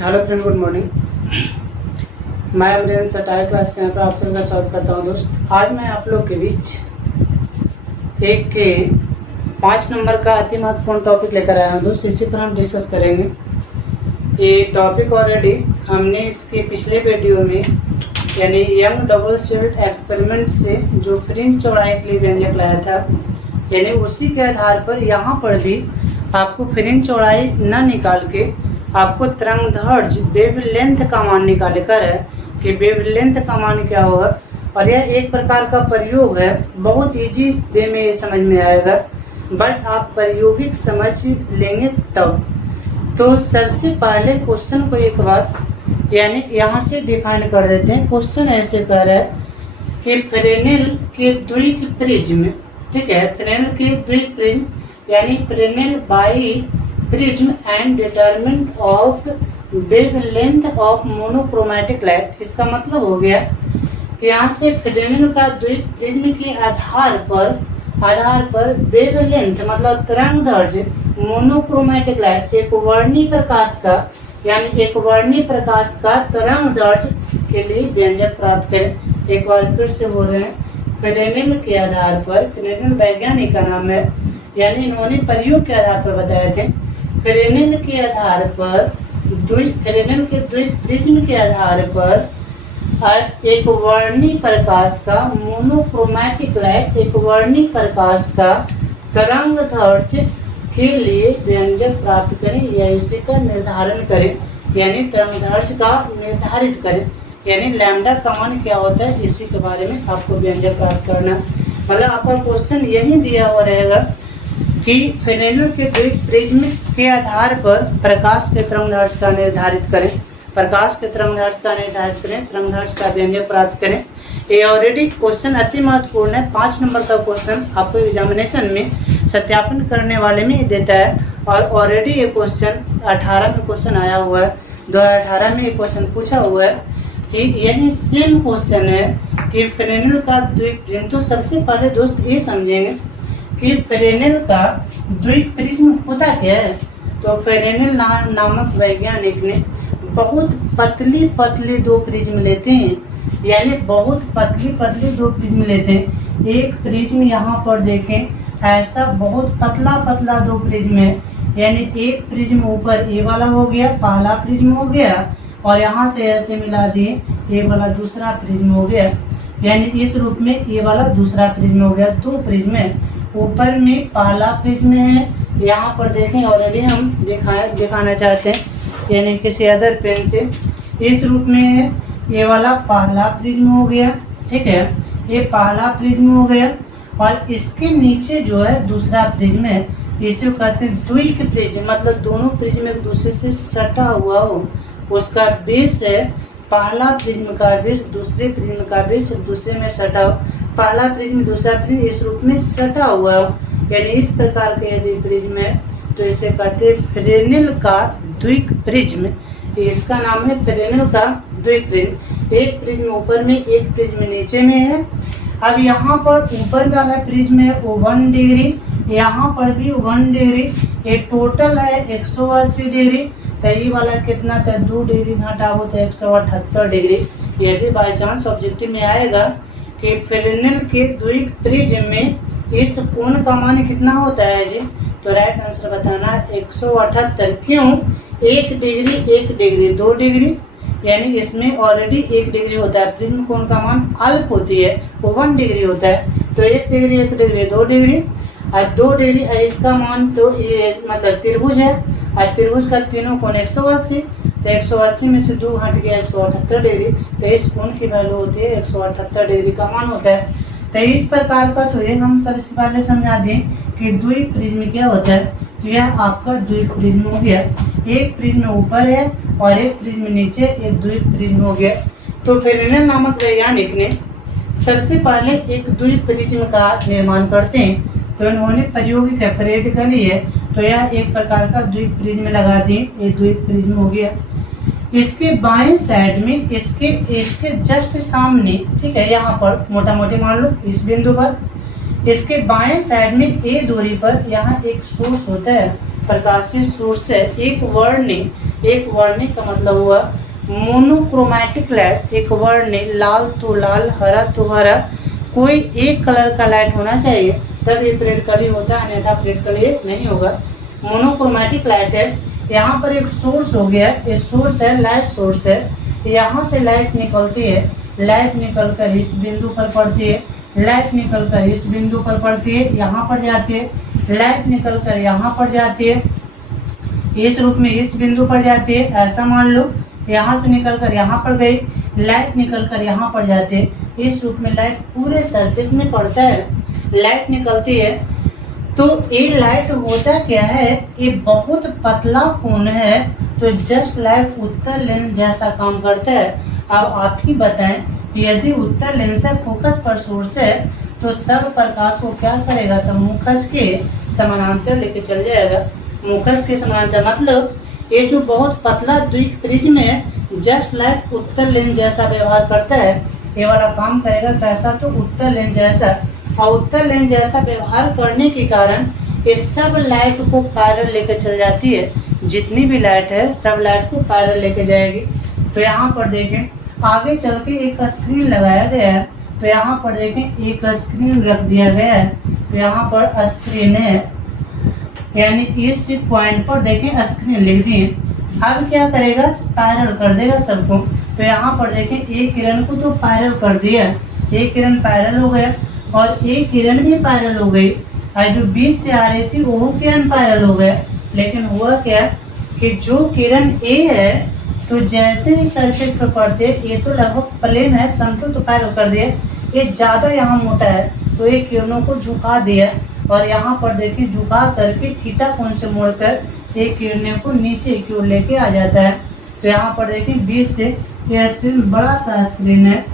Hello friend, good morning. मैं Amarendra satire class channel पर आप सभी का स्वागत करता हूँ। दोस्त, आज मैं आप लोग के बीच एक 5 नंबर का अति महत्वपूर्ण टॉपिक लेकर आया हूँ। दोस्त, इसी पर हम डिस्कस करेंगे। ये टॉपिक ऑलरेडी हमने इसके पिछले वीडियो में यानी यंग डबल स्लिट एक्सपेरिमेंट से जो फ्रिंज चौड़ाई के लिए व्यंजक लाया था, यानी उसी के आधार पर यहाँ पर भी आपको फ्रिंज चौड़ाई न निकाल के आपको तरंगदैर्ध्य वेवलेंथ का मान निकाले कर है कि वेवलेंथ का मान क्या होगा। और यह एक प्रकार का प्रयोग है, बहुत इजी वे में ये समझ में आएगा, बट आप प्रायोगिक समझ लेंगे तब। तो सबसे पहले क्वेश्चन को एक बार यानी यहाँ से डिफाइन कर देते हैं। क्वेश्चन ऐसे कह रहा है कि फ्रेनेल के द्विक प्रिज्म, ठीक है, फ्रेनेल के द्विक प्रिज्म यानी Fresnel by prism and determinant of wavelength of monochromatic light. इसका मतलब हो गया कि यहाँ से फ्रेनेल का द्विक प्रिज्म के आधार पर वेवलेंथ मतलब तरंगदैर्ध्य मोनोक्रोमैटिक लाइट एक वर्णीय प्रकाश का यानी एक वर्णीय प्रकाश का तरंगदैर्ध्य के लिए व्यंजक प्राप्त करें। एक बार फिर से बोल रहे हैं, फ्रेनेल के आधार पर, फ्रेनेल वैज्ञानिक का नाम है, यानी इन्होंने प्रयोग के आधार पर बताए थे। फ्रेनेल के आधार पर फ्रेनेल के द्विक प्रिज्म के आधार पर एक वर्णीय प्रकाश का मोनोक्रोमैटिक लाइट एक वर्णीय प्रकाश का तरंगदैर्ध्य के लिए व्यंजक प्राप्त करें या इसी का निर्धारण करें, यानी तरंगदैर्ध्य का निर्धारित करें, यानी लैम्डा का मान क्या होता है इसी के बारे में आपको व्यंजक प्राप्त करना। मतलब आपका क्वेश्चन यही दिया हुआ रहेगा कि फ्रेनेल के द्विक प्रिज्म के आधार पर प्रकाश के तरंगदैर्ध्य का निर्धारित करें, प्रकाश के तरंगदैर्ध्य का निर्धारित करें, तरंगदैर्ध्य का व्यंजक प्राप्त करें। ये ऑलरेडी क्वेश्चन अति महत्वपूर्ण है। 5 नंबर का क्वेश्चन आपको एग्जामिनेशन में सत्यापन करने वाले में ही देता है। और ऑलरेडी ये क्वेश्चन 18 में क्वेश्चन आया हुआ है, 2018 में ये क्वेश्चन पूछा हुआ है कि यही सेम क्वेश्चन है कि फ्रेनेल का द्विक प्रिज्म। तो सबसे पहले दोस्त ये समझेंगे कि फ्रेनेल का द्विक प्रिज्म होता क्या है। तो फ्रेनेल नामक वैज्ञानिक ने बहुत पतली दो प्रिज्म लेते हैं, यानी बहुत पतली दो प्रिज्म लेते हैं। एक प्रिज्म यहाँ पर देखें, ऐसा बहुत पतला दो प्रिज्म है, यानी एक प्रिज्म ऊपर ये वाला हो गया, पहला प्रिज्म हो गया, और यहाँ से ऐसे मिला दिए ये वाला दूसरा प्रिज्म हो गया, यानी इस रूप में ये वाला दूसरा प्रिज्म हो गया। दो प्रिज्म है, ऊपर में पहला प्रिज्म है, यहाँ पर देखें ऑलरेडी हम दिखाना चाहते हैं, यानी किसी अदर पेन से इस रूप में है, ये वाला पहला प्रिज्म हो गया, ठीक है, ये पहला प्रिज्म हो गया। और इसके नीचे जो है दूसरा प्रिज्म है, इसे कहते हैं द्विक प्रिज्म, मतलब दोनों प्रिज्म एक दूसरे से सटा हुआ हो, उसका बेस है पहला प्रिज्म का बेस दूसरे प्रिज्म का बेस दूसरे में सटा हो, पहला प्रिज्म दूसरा प्रिज्म इस रूप में सटा हुआ हो, यानी इस प्रकार के यदि प्रिज्म है तो इसे कहते हैं फ्रेनेल का द्विक प्रिज्म। इसका नाम है फ्रेनेल का द्विक प्रिज्म। एक प्रिज्म ऊपर में, एक प्रिज्म नीचे में है। अब यहाँ पर ऊपर वाला प्रिज्म है वो 1 डिग्री, यहाँ पर भी 1 डिग्री, ये टोटल है 180 डिग्री। तो ये वाला कितना था, 2 डिग्री घटाओ तो 178 डिग्री। यदि बाई चांस ऑब्जेक्टिव में आएगा कि फ्रेनेल के द्विक प्रिज्म में इस कोण का मान कितना होता है जी, तो राइट आंसर बताना 178। क्यों? 1 डिग्री 2 डिग्री, यानी इसमें ऑलरेडी 1 डिग्री होता है। प्रिज्म कोण का मान अल्प होती है, वो 1 डिग्री होता है। तो 1 डिग्री 2 डिग्री और 2 डिग्री, इसका मान तो ये मतलब त्रिभुज है, और त्रिभुज का तीनों कोण 180, तो 180 में से 2 हट गया 178 डिग्री, तो इस कोण की वैल्यू होती है 178 डिग्री का मान होता है। तो इस प्रकार का तो ये हम सबसे पहले समझा दें कि द्विक प्रिज्म क्या होता है। तो यह आपका द्विक प्रिज्म हो गया, एक प्रिज्म ऊपर है और एक प्रिज्म नीचे, एक द्विक प्रिज्म हो गया। तो फ्रेनेल नामक वैज्ञानिक ने सबसे पहले एक द्विक प्रिज्म का निर्माण करते हैं, तो इन्होंने प्रायोगिक प्रैक्टिकली है, तो यह एक प्रकार का द्विक प्रिज्म लगा दिए, ये द्विक प्रिज्म हो गया। इसके बाएं साइड में इसके जस्ट सामने, ठीक है, यहाँ पर मोटा मोटी मान लो इस बिंदु पर इसके बाएं साइड में ए दूरी पर यहाँ एक सोर्स होता है, प्रकाशीय सोर्स है, एक वर्णिक का मतलब हुआ मोनोक्रोमैटिक लाइट, एक वर्णिक, लाल तो लाल, हरा तो हरा, कोई एक कलर का लाइट होना चाहिए तब ये पीरियड कली होता है, अन्यथा पीरियड कली नहीं होगा। मोनोक्रोमैटिक लाइट है, यहाँ पर एक सोर्स हो गया, ये सोर्स है, लाइट सोर्स है, यहाँ से लाइट निकलती है, लाइट निकलकर इस बिंदु पर पड़ती है, लाइट निकलकर इस बिंदु पर पड़ती है, यहाँ पर जाती है, लाइट निकलकर यहाँ पर जाती है, इस रूप में इस बिंदु पर जाती है, ऐसा मान लो, यहाँ से निकलकर यहाँ पर गई, लाइट निकलकर यहाँ पर जाती है, इस रूप में लाइट पूरे सरफेस में पड़ता है, लाइट निकलती है। तो ये लाइट होता क्या है, ये बहुत पतला कोण है, तो जस्ट लाइक उत्तर लेंस जैसा काम करता है। अब आप ही बताएं, यदि उत्तर लेंस है, फोकस पर सोर्स है, तो सब प्रकाश को क्या करेगा, तो मुखज के समानांतर लेके चल जाएगा। मुखज के समानांतर मतलब ये जो बहुत पतला द्विक प्रिज्म है, जस्ट लाइक उत्तर लेंस जैसा व्यवहार करता है, ये वाला काम करेगा कैसा, तो उत्तर लेंस जैसा। और उत्तर लेंस जैसा व्यवहार करने के कारण ये सब लाइट को पैरेलल लेकर चल जाती है, जितनी भी लाइट है सब लाइट को पैरेलल लेके जाएगी। तो यहाँ पर देखें आगे चल के एक स्क्रीन लगाया गया है, तो यहाँ पर देखें एक स्क्रीन रख दिया गया है, तो यहाँ पर स्क्रीन है, यानी इस पॉइंट पर देखें स्क्रीन लिख दिए। अब क्या करेगा, पैरेलल कर देगा सबको। तो यहाँ पर देखें एक किरण को तो पैरेलल कर दिया, एक किरण पैरेलल हो गया और एक किरण भी पैरेलल हो गई, और जो बीच से आ रही थी वो किरण पैरेलल हो गया। लेकिन हुआ क्या कि जो किरण ए है, तो जैसे ही सरफेस पर पड़ते, ये तो लगभग प्लेन है, समतल, तो पैरेलल कर दिया, ये ज्यादा यहाँ मोटा है, तो ये किरणों को झुका दिया, और यहाँ पर देखिए झुका करके थीटा कोण से मोड़कर एक किरणों को नीचे की ओर लेके आ जाता है। तो यहाँ पर देखिए बीच से यह स्क्रीन बड़ा सा स्क्रीन है,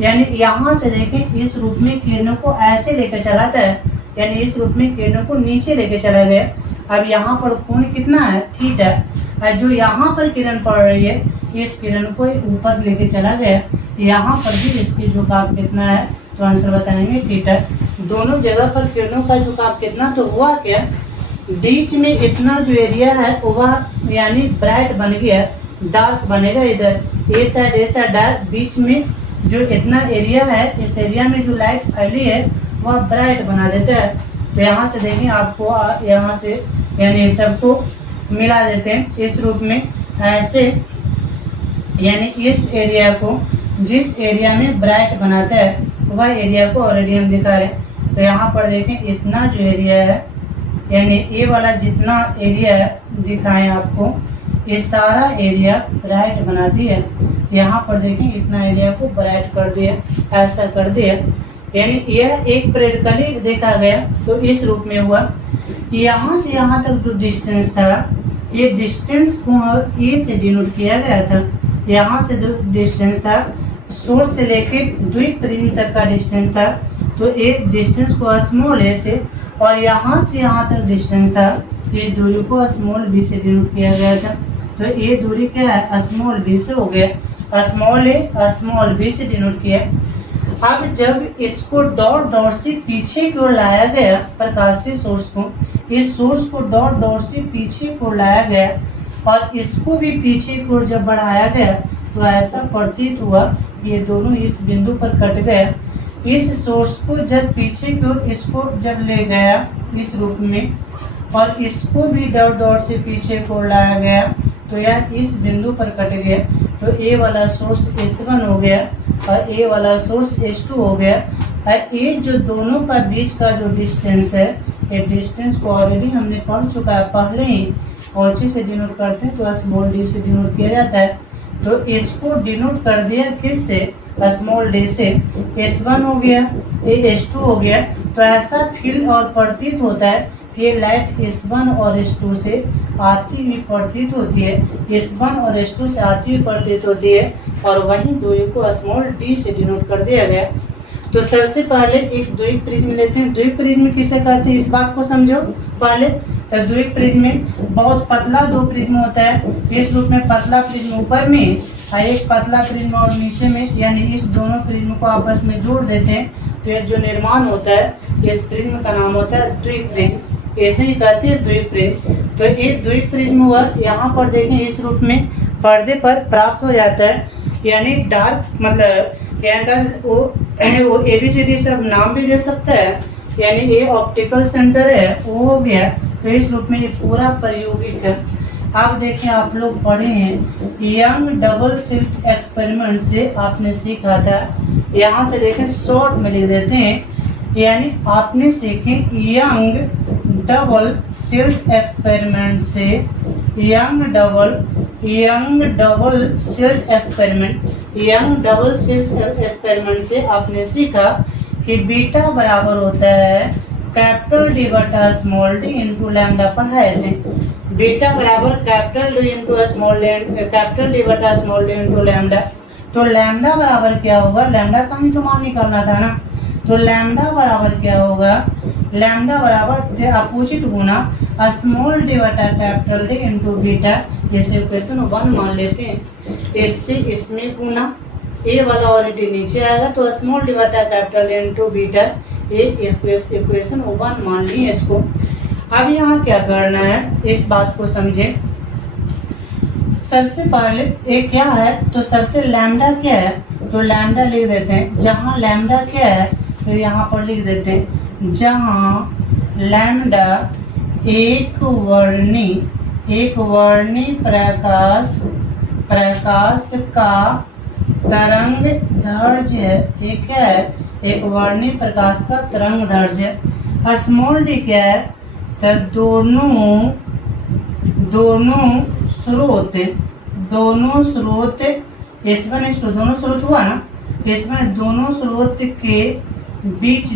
यानी यहाँ से देखें इस रूप में किरणों को ऐसे लेकर चलाता है, यानी इस रूप में किरणों को नीचे लेके चला गया। अब यहाँ पर कोण कितना है, थीटा, और जो यहाँ पर किरण पड़ रही है, इस किरण को ऊपर लेके चला गया, यहाँ पर भी इसकी झुकाव कितना है, तो आंसर बताएंगे थीटा। दोनों जगह पर किरणों का झुकाव कितना, तो हुआ क्या, बीच में इतना जो एरिया है वह यानी ब्राइट बन गया, डार्क बनेगा इधर, ए साइड डार्क, बीच में जो इतना एरिया है, इस एरिया में जो लाइट फैली है वह ब्राइट बना देता है। तो यहाँ से देखें आपको, यहाँ से यानी सबको मिला देते हैं इस रूप में ऐसे, यानी इस एरिया को जिस एरिया में ब्राइट बनाता है वह एरिया को ऑलरेडी हम दिखा रहे हैं। तो यहाँ पर देखें इतना जो एरिया है, यानी ये वाला जितना एरिया है दिखाएं आपको, ये सारा एरिया ब्राइट बना दिया। यहाँ पर देखें इतना एरिया को ब्राइट कर दिया, ऐसा कर दिया, यानी यह एक प्रैक्टिकली देखा गया। तो इस रूप में हुआ, यहाँ से यहाँ तक जो डिस्टेंस था, ये डिस्टेंस को ए से डिनोट किया गया था। यहाँ से जो डिस्टेंस था, सोर्स से लेके द्विप्रिज्म तक का डिस्टेंस था, तो एक डिस्टेंस को स्मॉल ए से, और यहाँ से यहाँ तक डिस्टेंस था, ये दूरी को स्मॉल बी से डिनोट किया गया था। तो ये दूरी क्या है, स्मॉल बी से हो गया, स्मॉल ए स्मॉल बी से डिनोट किया। अब जब इसको डॉट से पीछे की ओर लाया गया, प्रकाशीय सोर्स को, इस सोर्स को डॉट से पीछे की ओर लाया गया और इसको भी पीछे की ओर जब बढ़ाया गया, तो ऐसा प्रतीत हुआ ये दोनों इस बिंदु पर कट गए। इस सोर्स को जब पीछे की ओर इसको जब ले गया इस रूप में, और इसको भी डॉट से पीछे की ओर लाया गया, तो यह इस बिंदु पर कट गया। तो ए वाला सोर्स S1 हो गया और ए वाला सोर्स S2 हो गया। और ये जो दोनों का बीच का जो डिस्टेंस है, ये डिस्टेंस को ऑलरेडी हमने पढ़ चुका है पहले ही, और सी से डिनोट करते हैं तो स्मॉल डी से डिनोट किया जाता है। तो इसको डिनोट कर दिया किस से, स्मॉल डी से, S1 हो गया, ये S2 हो गया। तो ऐसा फील और प्रतीत होता है कि ये लाइट S1 और S2 से आती हुई प्रतीत होती है, S1 और S2 से आती हुई प्रतीत होती है, और वहीं दूरी को स्मॉल डी से डिनोट कर दिया गया। तो सबसे पहले एक द्विक प्रिज्म लेते हैं। द्विक प्रिज्म किसे कहते हैं, इस बात को समझो पहले। तो द्विक प्रिज्म में बहुत पतला दो प्रिज्म होता है, इस रूप में पतला प्रिज्म ऊपर में और एक पतला प्रिज्म और नीचे में, यानी इस दोनों प्रिज्म को आपस में जोड़ देते हैं, तो ये जो निर्माण होता है इस प्रिज्म का नाम होता है द्विक प्रिज्म। ऐसे ही कहते हैं द्विप्रिज्म। तो एक द्विप्रिज्म हुआ, यहाँ पर देखें इस रूप में पर्दे पर प्राप्त हो जाता है, यानी डार्क मतलब यहाँ वो ABCD सब नाम भी दे सकता है, यानी ये ऑप्टिकल सेंटर है वो हो गया। तो इस रूप में ये पूरा प्रयोगिक है। आप देखें आप लोग पढ़े हैं यंग डबल स्लिट एक्सपेरिमेंट से आपने सीखा था, यहाँ से देखें शॉर्ट में लिख देते हैं, यानी आपने सीखे यंग डबल स्लिट एक्सपेरिमेंट से, यंग डबल स्लिट एक्सपेरिमेंट से आपने सीखा कि बीटा बराबर होता है कैपिटल डी बटा स्मॉल डी इंटू लैम्डा। पढ़ाए थे बीटा बराबर capital D into small D, capital D बटा स्मॉल डी इंटू लैम्डा। तो लैम्डा बराबर क्या होगा, लैम्डा का ही तो मान निकालना था ना। तो लैम्डा बराबर क्या होगा, लैम्डा बराबर अपोजिट गुना स्मॉल डी बटा कैपिटल डी इंटू बीटा। जैसे इक्वेशन 1 मान लेते हैं, इससे इसमें गुना ए वाला ऑलरेडी नीचे आएगा, तो स्मॉल डी बटा कैपिटल डी इंटू बीटा, ये इक्वेशन 1 मान ली इसको। अब यहाँ क्या करना है इस बात को समझें। सबसे पहले ये क्या है, तो सबसे लैम्डा क्या है, तो लैम्डा लिख देते हैं। जहाँ लैम्डा क्या है तो यहाँ पर लिख देते हैं, जहाँ लैम्डा एक वर्णी प्रकाश का तरंग दैर्ध्य है, ठीक है, एक वर्णी प्रकाश का तरंग दैर्ध्य है। स्मॉल डी क्या है, तो दोनों स्रोत इसमें दोनों स्रोत हुआ ना, इसमें दोनों स्रोत के बीच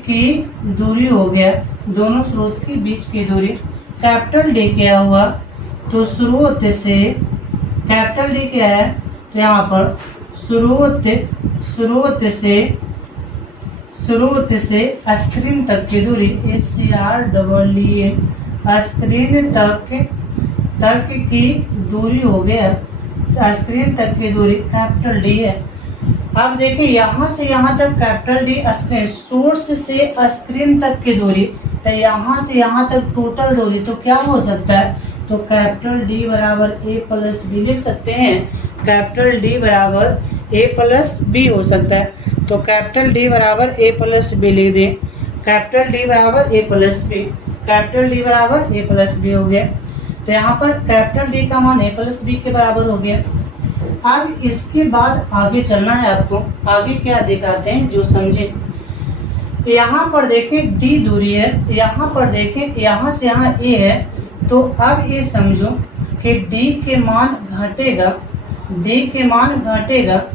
की दूरी हो गया, दोनों स्रोत के बीच की दूरी। कैपिटल डी क्या हुआ, तो स्रोत से कैपिटल डी क्या है, तो यहाँ पर स्रोत से स्क्रीन तक की दूरी SCREE, स्क्रीन तक की दूरी हो गया, स्क्रीन तक की दूरी कैपिटल डी है। अब देखिए यहाँ से यहाँ तक कैपिटल डी स्क्रीन, सोर्स से स्क्रीन तक की दूरी, तो यहाँ से यहाँ तक टोटल दूरी तो क्या हो सकता है, तो कैपिटल डी बराबर A प्लस बी लिख सकते हैं। कैपिटल डी बराबर A प्लस बी हो सकता है, तो कैपिटल डी बराबर A प्लस बी लिख दें। कैपिटल डी बराबर A plus B, capital D बराबर A प्लस बी हो गया। तो यहाँ पर कैपिटल डी का मान A प्लस बी के बराबर हो गया। अब इसके बाद आगे चलना है आपको, आगे क्या दिखाते हैं जो समझे। यहाँ पर देखें D दूरी है, यहाँ पर देखें यहाँ से यहाँ A है, तो अब ये समझो कि D के मान घटेगा,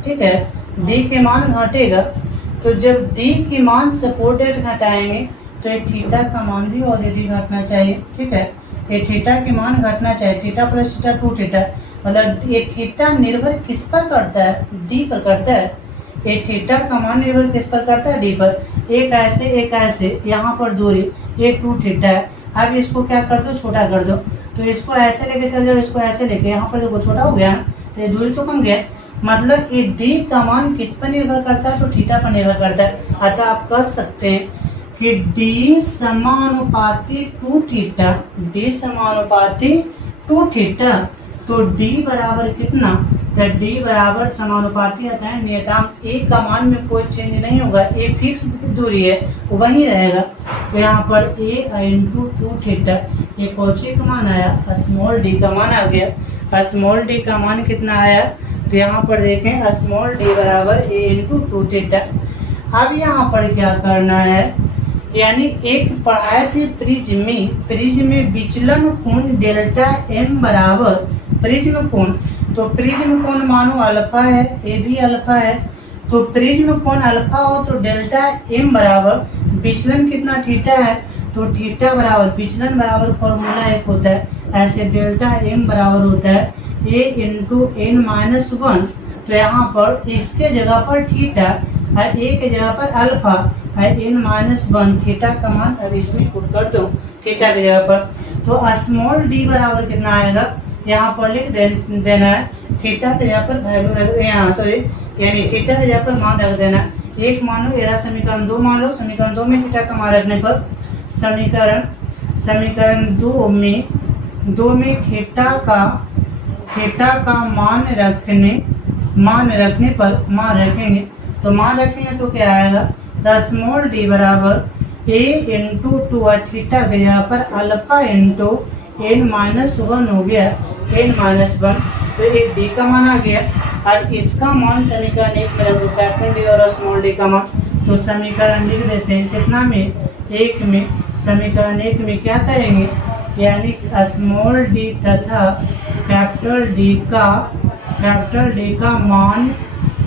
ठीक है, D के मान घटेगा। तो जब D के मान सपोर्टेड घटाएंगे तो ये थीटा का मान भी ऑलरेडी घटना चाहिए, ठीक है, ये थीटा के मान घटना चाहिए, थीटा प्लस थीटा 2 थीटा, मतलब ये थीटा निर्भर किस पर करता है, D पर करता है। ये थीटा का मान निर्भर किस पर करता है, D पर। एक ऐसे यहाँ पर दूरी ये 2 थीटा है। अब इसको क्या कर दो, छोटा कर दो, तो इसको ऐसे लेके चल जाओ, इसको ऐसे लेके, यहाँ पर देखो छोटा हो गया, तो ये दूरी तो कम गया। मतलब ये D का मान किस पर निर्भर करता है, तो थीटा पर निर्भर करता है। अतः आप कह सकते हैं कि D समानुपाती 2 थीटा, D समानुपाती 2 थीटा, तो D बराबर कितना, तो D बराबर समानुपाती आता है नियतांक A का मान में कोई चेंज नहीं होगा, A फिक्स दूरी है वही रहेगा। तो यहाँ पर A इंटू 2 थीटा, ये कौची का मान आया, स्मॉल d का मान आ गया। स्मॉल d का मान कितना आया, तो यहाँ पर देखें स्मॉल d बराबर A इंटू 2 थीटा। अब यहाँ पर क्या करना है, यानी एक पढ़ाए थे प्रिज्म में विचलन कोण डेल्टा m बराबर प्रिज्म कोण, तो प्रिज्म कोण मानो अल्फा है, ए भी अल्फा है, तो प्रिज्म कोण अल्फा हो तो डेल्टा m बराबर विचलन कितना थीटा है, तो थीटा बराबर विचलन बराबर फॉर्मूला एक होता है, ऐसे डेल्टा m बराबर होता है a इंटू n माइनस 1। तो यहाँ पर इसके जगह पर थीटा और a के जगह पर अल्फा और n माइनस 1, थीटा का मान अब इसमें पुट कर दो थीटा की जगह पर। तो स्मॉल d बराबर कितना आएगा, यहाँ पर लिख देना है, थीटा की जगह पर वैल्यू रख, यहाँ सॉरी यानी थीटा की जगह पर मान रख देना। एक मानो, एरा समीकरण 2 मान लो, समीकरण 2 में थीटा का मान रखने पर समीकरण दो में थीटा का मान रखेंगे तो क्या आएगा, स्मॉल डी बराबर a इंटू 2 थीटा के यहाँ पर अल्फा इंटू n-1 हो गया, n-1, तो ये डी का मान आ गया। और इसका मान समीकरण 1 में रखो, कैपिटल डी और स्मॉल डी का मान, तो समीकरण लिख देते हैं कितना में, 1 में। समीकरण 1 में क्या करेंगे, यानी स्मॉल डी तथा कैपिटल डी का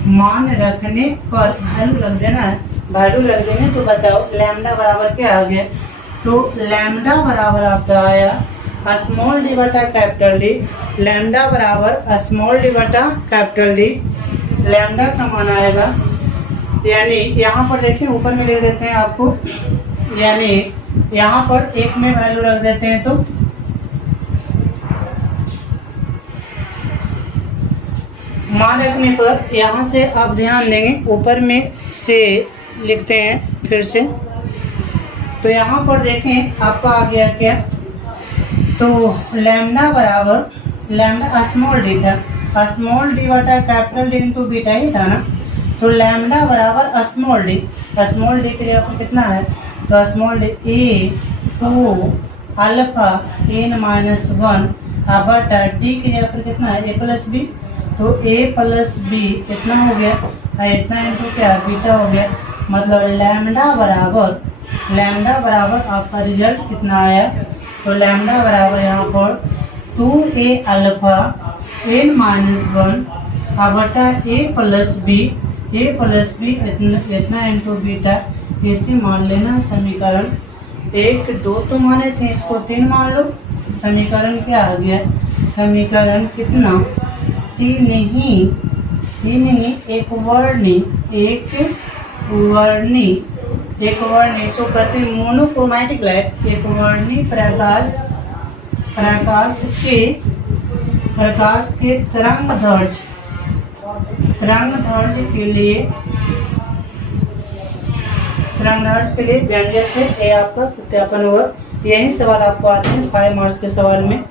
मान रखने पर वैल्यू रख देना है, वैल्यू रख देंगे तो बताओ लैम्डा बराबर क्या आ गया। तो लैम्डा बराबर आपका आया स्मॉल डी बटा कैपिटल डी, लैम्डा बराबर स्मॉल डी बटा कैपिटल डी, लैम्डा का मान आएगा, यानी यहाँ पर देखिए ऊपर में ले देते हैं आपको, यानी यहाँ पर 1 में वैल्यू रख देते हैं, तो मान रखने पर यहाँ से आप ध्यान देंगे ऊपर में से लिखते हैं फिर से, तो यहाँ पर देखें आपका आ गया क्या, तो लैम्डा बराबर लैम्डा स्मॉल डी था, स्मॉल डी बटा कैपिटल डी इंटू बीटा ही था ना, तो लैम्डा बराबर स्मॉल डी के लिए आपको कितना है, तो small d a to alpha n-1 बटा डी के लिए आपको कितना है, a प्लस बी, तो a प्लस बी कितना हो गया, इतना इंटू क्या बीटा हो गया, मतलब लैम्डा बराबर आपका रिजल्ट कितना आया, तो लैम्डा बराबर यहाँ पर 2a अल्फा n-1 बटा a प्लस बी इतना इंटू बीटा, इसे मान लेना। समीकरण 1 2 तो माने थे, इसको 3 मान लो, समीकरण क्या आ गया, समीकरण कितना, 3 ही एक वर्णी सो कहते हैं मोनोक्रोमैटिक लाइट, एक वर्णी प्रकाश के तरंग दैर्ध्य के लिए व्यंजक है, ये आपका सत्यापन हुआ। यही सवाल आपको आते हैं 5 मार्क्स के सवाल में,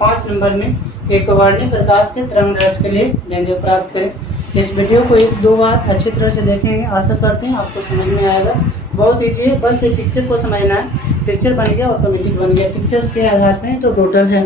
5 नंबर में, एक वर्णी प्रकाश के तरंग दैर्ध्य के लिए व्यंजक प्राप्त करें। इस वीडियो को 1-2 बार अच्छी तरह से देखेंगे, आशा करते हैं आपको समझ में आएगा। बहुत ईजी है, बस ये पिक्चर को समझना है, पिक्चर बन गया ऑटोमेटिक बन गया, पिक्चर के आधार पर तो टोटल है।